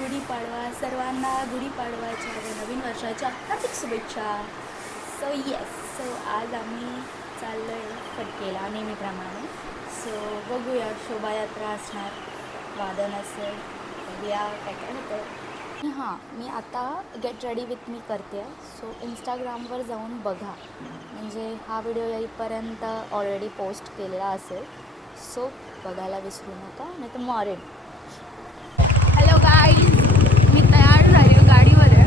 गुढीपाडवा सर्वांना गुढीपाडवाच्या व नवीन वर्षाच्या हार्दिक शुभेच्छा. सो आज आम्ही चाललो आहे फटकेला नेहमीप्रमाणे. सो बघूया, शोभायात्रा असणार, वादन असेल, बघूया काय काय होतं. हां, मी आता गेट रेडी विथ मी करते. सो इंस्टाग्रामवर जाऊन बघा, म्हणजे हा व्हिडिओ येईपर्यंत ऑलरेडी पोस्ट केलेला असेल. सो बघायला विसरू नका, नाही तर मॉरेल. हॅलो गाईज, मी तयार झाली आहे, गाडीवर आहे.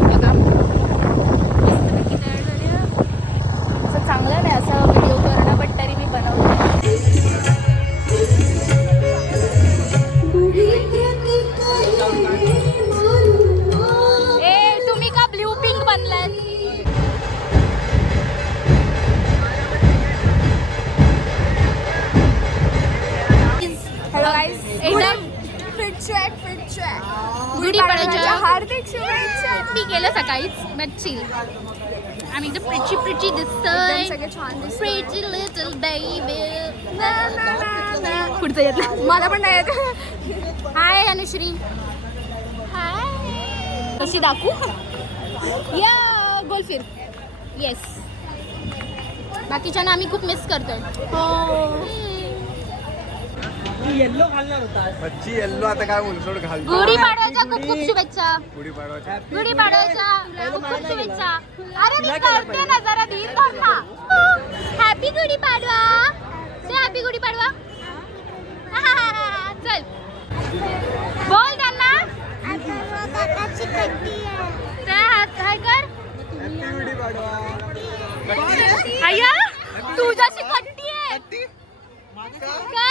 बघा मस्तपैकी तयार झाली आहे. असं चांगलं नाही असं व्हिडिओ करणं, बट तरी मी बनवलं. ए तुम्ही का ब्ल्यू पिंक बनलात? हॅलो गाईज, एकदम फिट ट्रॅक गुढीपाडव्याच्या हार्दिक शुभेच्छा. मी केलं सकाळीच, बट चिल. आम्ही एकदम प्रिची दिसतोय, सगळे छान दिसतोय. Pretty little baby. पुढचं येतलं मला पण नाही येत. हाय अनुश्री. हाय, कशी दाखवू? या गोल फिर. येस, बाकीच्यांना आम्ही खूप मिस करतोय. हो, येल्लो घालणार होता. बच्ची येल्लो आता काय उलसोड घालतो. गुढीपाडव्याच्या खूप खूप शुभेच्छा. गुढीपाडवाच्या गुढीपाडव्याच्या खूप खूप शुभेच्छा. अरे मी करते ना, जरा धीर धर ना. हॅपी गुढीपाडवा. से हॅपी गुढीपाडवा. चल बोल त्यांना. हाय कर. हॅपी गुढीपाडवा. अय्या तुझ्याशी कट्टी आहे का?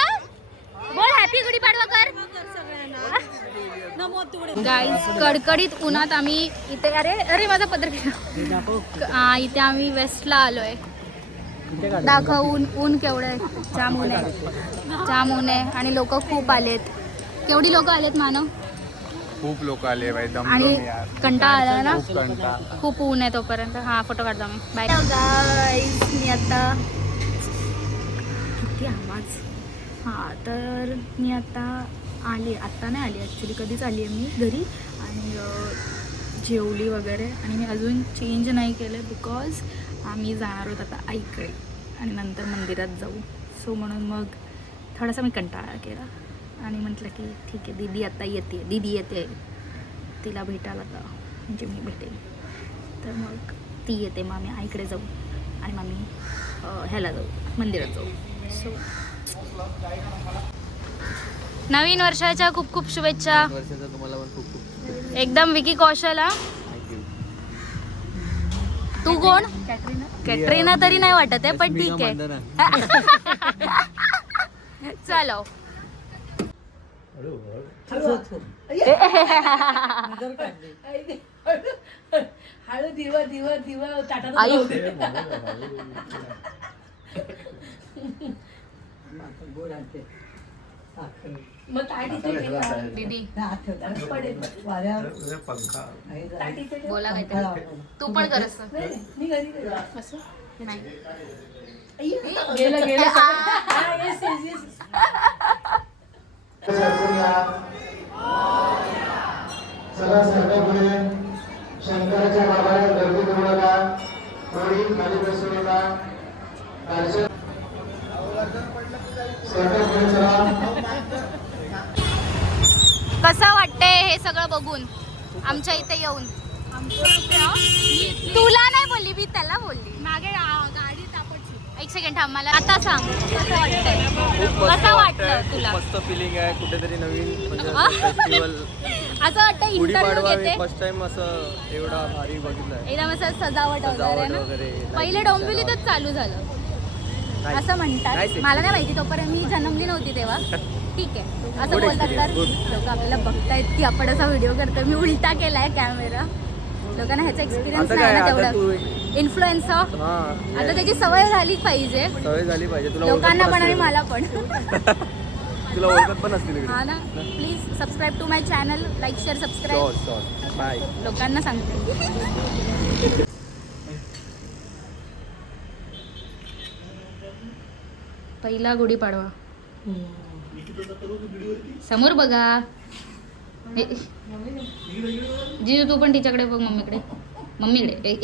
बोल हॅपी गुढीपाडवा कर. गाईज, कडकडीत उन्हात आम्ही इथे, अरे माझा पत्र इथे आम्ही वेस्टला आलोय. दाखव ऊन केवढं आहे. जाम ऊन आहे आणि लोक खूप आलेत. केवढी लोक आलेत मानव? खूप लोक आले बाई, आणि दमलो यार. कंटाळा आला ना, खूप कंटाळा. खूप ऊन आहे तोपर्यंत. हा फोटो काढतो मी. Bye guys. मी आता किती आवाज. हां, तर मी आता नाही आली ॲक्च्युली, कधीच आली आहे मी घरी. आणि जेवली वगैरे, आणि मी अजून चेंज नाही केलं बिकॉज आम्ही जाणार आहोत आता आईकडे आणि नंतर मंदिरात जाऊ. सो म्हणून मग थोडासा मी कंटाळा केला आणि म्हटलं की ठीक आहे, दीदी येते तिला भेटायला, आता म्हणजे मी भेटेल. तर मग ती येते, मग आम्ही आईकडे जाऊ आणि मग आम्ही ह्याला जाऊ, मंदिरात जाऊ. सो नवीन वर्षाच्या खूप खूप शुभेच्छा. वर्षाचा तुम्हाला पण खूप खूप एकदम विकी कौशल. थँक्यू. तू कोण? कॅटरीना तरी नाही वाटत आहे, पण ठीक आहे. चलो. हळू दिवा दिवा दिवा ताटात मग दीदी पडेल पंखा. बोला काहीतरी. तू पण कर असं. मी घरी असं नाही. गेलं गेलं. चला सरकारपुढे शंकराच्या बाबाला गर्दी करू नका, थोडी खाली बसू नका. सरकारपुढे चला. कसं वाटतंय हे सगळं बघून, आमच्या इथे येऊन? तुला नाही बोलली, मी त्याला बोलली. मागे गाडी तापडची. एक सेकंड थांब, मला आता सांग कसं वाटतंय. कसं वाटलं तुला? मस्त फिलिंग आहे, कुठेतरी नवीन म्हणजे फेस्टिवल. असं वाटतं इंटरव्ह्यू गुढीपाडवा घेते फर्स्ट टाइम असं एवढा भारी बघितलाय. एकदम असं सजावट वगैरे ना. वगैरे. पहिले डोंबिवलीतच चालू झालं नाही. असं म्हणतात. नाही. मला नाही माहिती, तोपर्यंत मी जन्मली नव्हती तेव्हा. ठीक आहे, असं Good बोलतात. तर experience, लोक आपल्याला बघतायत की आपण असा व्हिडिओ करतोय. मी उलटा केलाय कॅमेरा. लोकांना ह्याचा एक्सपिरियन्स आता नाही काय, ना आता तेवढं. इन्फ्लुएन्सर हा, आता त्याची सवय झाली पाहिजे सवय झाली पाहिजे. तुला लोकांना ओळखत पण आणि असतील. मला पण. तुला ओळखत पण असतील इकडे. हा ना. Please subscribe to my channel. Like share subscribe. Short bye. लोकांना सांगते. पहिला गुढीपाडवा समोर बघा. जिजू तू पण तिच्याकडे बघ मम्मीकडे. मम्मीकडे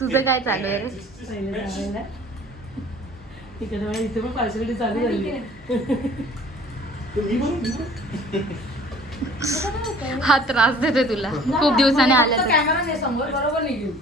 तुझं काय चालू आहे रे? इकडे मला इथे पण पार्सलिटी चालू झाली. हा त्रास देतोय तुला खूप दिवसाने आल्या तर. कॅमेरा नाही समोर बरोबर निघेल.